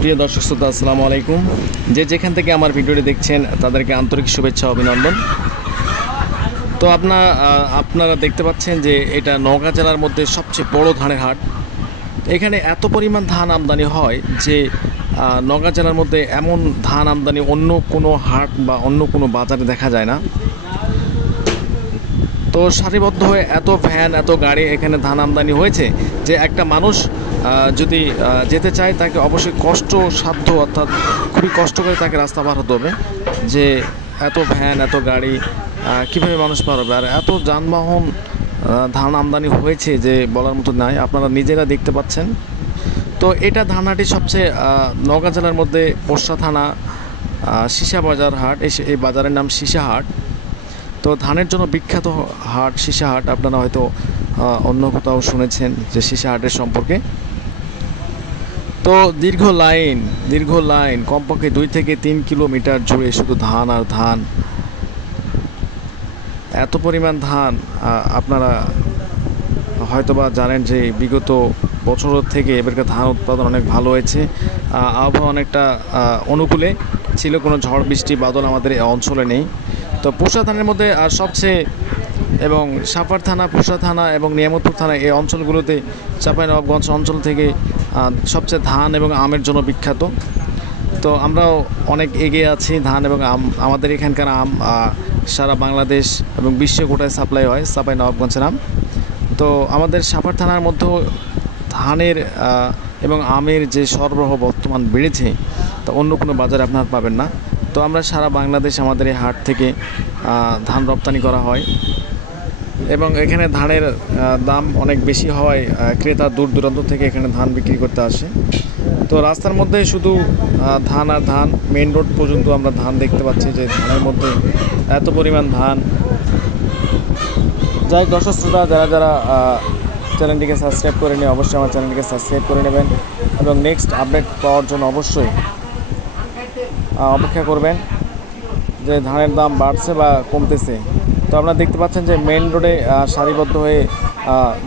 প্রিয় দর্শক শ্রোতা, আসসালামু আলাইকুম। যেখান থেকে আমার ভিডিওটি দেখছেন তাদেরকে আন্তরিক শুভেচ্ছা অভিনন্দন। তো আপনারা দেখতে পাচ্ছেন যে এটা নওগাঁ জেলার মধ্যে সবচেয়ে বড় ধানের হাট। এখানে এত পরিমাণ ধান আমদানি হয় যে নওগাঁ জেলার মধ্যে এমন ধান আমদানি অন্য কোনো হাট বা অন্য কোনো বাজারে দেখা যায় না। তো সারিবদ্ধ হয়ে এত ভ্যান এত গাড়ি এখানে ধান আমদানি হয়েছে যে একটা মানুষ যদি যেতে চায় তাকে অবশ্যই কষ্টসাধ্য, অর্থাৎ খুবই কষ্ট করে তাকে রাস্তা পার হতে হবে। যে এত ভ্যান এত গাড়ি কীভাবে মানুষ পার হবে, আর এত যানবাহন ধান আমদানি হয়েছে যে বলার মতো নাই, আপনারা নিজেরা দেখতে পাচ্ছেন। তো এটা ধানহাটি সবচেয়ে নওগাঁ জেলার মধ্যে পোরশা থানা সীসা বাজার হাট, এই বাজারের নাম সীসা হাট। তো ধানের জন্য বিখ্যাত হাট সীসা হাট। আপনারা হয়তো অন্য কোথাও শুনেছেন যে সীসা হাটের সম্পর্কে। তো দীর্ঘ লাইন কমপক্ষে 2 থেকে 3 কিলোমিটার জুড়ে শুধু ধান আর ধান। এত পরিমাণ ধান আপনারা হয়তোবা জানেন যে বিগত বছর থেকে এবারকার ধান উৎপাদন অনেক ভালো হয়েছে। আবহাওয়া অনেকটা অনুকূলে ছিল, কোনো ঝড় বৃষ্টি বাদল আমাদের এই অঞ্চলে নেই। তো পোরশা থানার মধ্যে আর সবচেয়ে এবং সাপার থানা, পোরশা থানা এবং নিয়ামতপুর থানা এই অঞ্চলগুলোতে চাঁপাইনবাবগঞ্জ অঞ্চল থেকে সবচেয়ে ধান এবং আমের জন্য বিখ্যাত। তো আমরাও অনেক এগিয়ে আছি। ধান এবং আম, আমাদের এখানকার আম সারা বাংলাদেশ এবং বিশ্ব কোটায় সাপ্লাই হয় চাঁপাইনবাবগঞ্জের আম। তো আমাদের সাপার থানার মধ্যেও ধানের এবং আমের যে সরবরাহ বর্তমান বেড়েছে তা অন্য কোনো বাজারে আপনারা পাবেন না। তো আমরা সারা বাংলাদেশ আমাদের এই হাট থেকে ধান রপ্তানি করা হয় এবং এখানে ধানের দাম অনেক বেশি হওয়ায় ক্রেতা দূর দূরান্ত থেকে এখানে ধান বিক্রি করতে আসে। তো রাস্তার মধ্যে শুধু ধান আর ধান, মেন রোড পর্যন্ত আমরা ধান দেখতে পাচ্ছি যে ধানের মধ্যে এত পরিমাণ ধান। যাই দর্শক শ্রোতা, যারা চ্যানেলটিকে সাবস্ক্রাইব করে নিয়ে অবশ্যই আমার চ্যানেলটিকে সাবস্ক্রাইব করে নেবেন এবং নেক্সট আপডেট পাওয়ার জন্য অবশ্যই অপেক্ষা করবেন যে ধানের দাম বাড়ছে বা কমতেছে। তো আপনারা দেখতে পাচ্ছেন যে মেইন রোডে সারিবদ্ধ হয়ে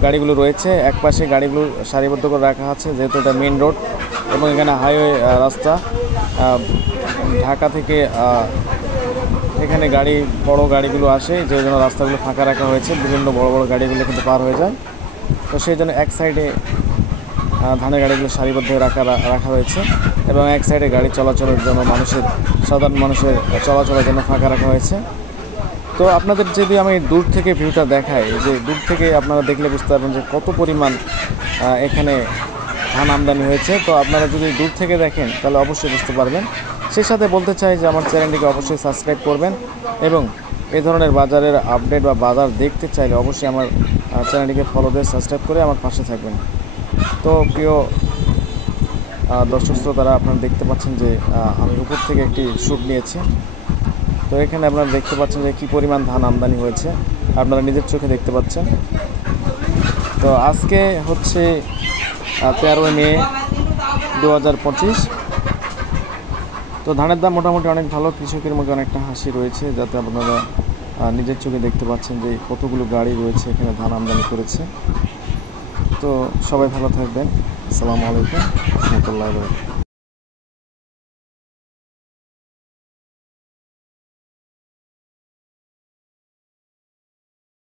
গাড়িগুলো রয়েছে, একপাশে গাড়িগুলো সারিবদ্ধ করে রাখা আছে যেহেতু এটা মেইন রোড এবং এখানে হাইওয়ে রাস্তা। ঢাকা থেকে এখানে বড় গাড়িগুলো আসে, যে জন্য রাস্তাগুলো ফাঁকা রাখা হয়েছে, বিভিন্ন বড় গাড়িগুলো কিন্তু পার হয়ে যায়। তো সেই জন্য এক সাইডে ধানের গাড়িগুলো সারিবদ্ধ হয়ে রাখা হয়েছে এবং এক সাইডে গাড়ি চলাচলের জন্য সাধারণ মানুষের চলাচলের জন্য ফাঁকা রাখা হয়েছে। তো আপনাদের যদি আমি দূর থেকে ভিউটা দেখাই, যে দূর থেকে আপনারা দেখলে বুঝতে পারবেন যে কত পরিমাণ এখানে ধান আমদানি হয়েছে। তো আপনারা যদি দূর থেকে দেখেন তাহলে অবশ্যই বুঝতে পারবেন। সেই সাথে বলতে চাই যে আমার চ্যানেলটিকে অবশ্যই সাবস্ক্রাইব করবেন এবং এই ধরনের বাজারের আপডেট বা বাজার দেখতে চাইলে অবশ্যই আমার চ্যানেলটিকে ফলো দিয়ে সাবস্ক্রাইব করে আমার পাশে থাকবেন। তো প্রিয় দর্শক শ্রোতারা, আপনারা দেখতে পাচ্ছেন যে আমি উপর থেকে একটি শ্যুট নিয়েছি। তো এখানে আপনারা দেখতে পাচ্ছেন যে কী পরিমাণ ধান আমদানি হয়েছে, আপনারা নিজের চোখে দেখতে পাচ্ছেন। তো আজকে হচ্ছে 13 মে 2025। তো ধানের দাম মোটামুটি অনেক ভালো, কৃষকের মুখে অনেকটা হাসি রয়েছে, যাতে আপনারা নিজের চোখে দেখতে পাচ্ছেন যে কতগুলো গাড়ি রয়েছে এখানে ধান আমদানি করেছে। তো সবাই ভালো থাকবেন। আসসালামু আলাইকুম ওয়া রাহমাতুল্লাহি ওয়া বারাকাতুহু।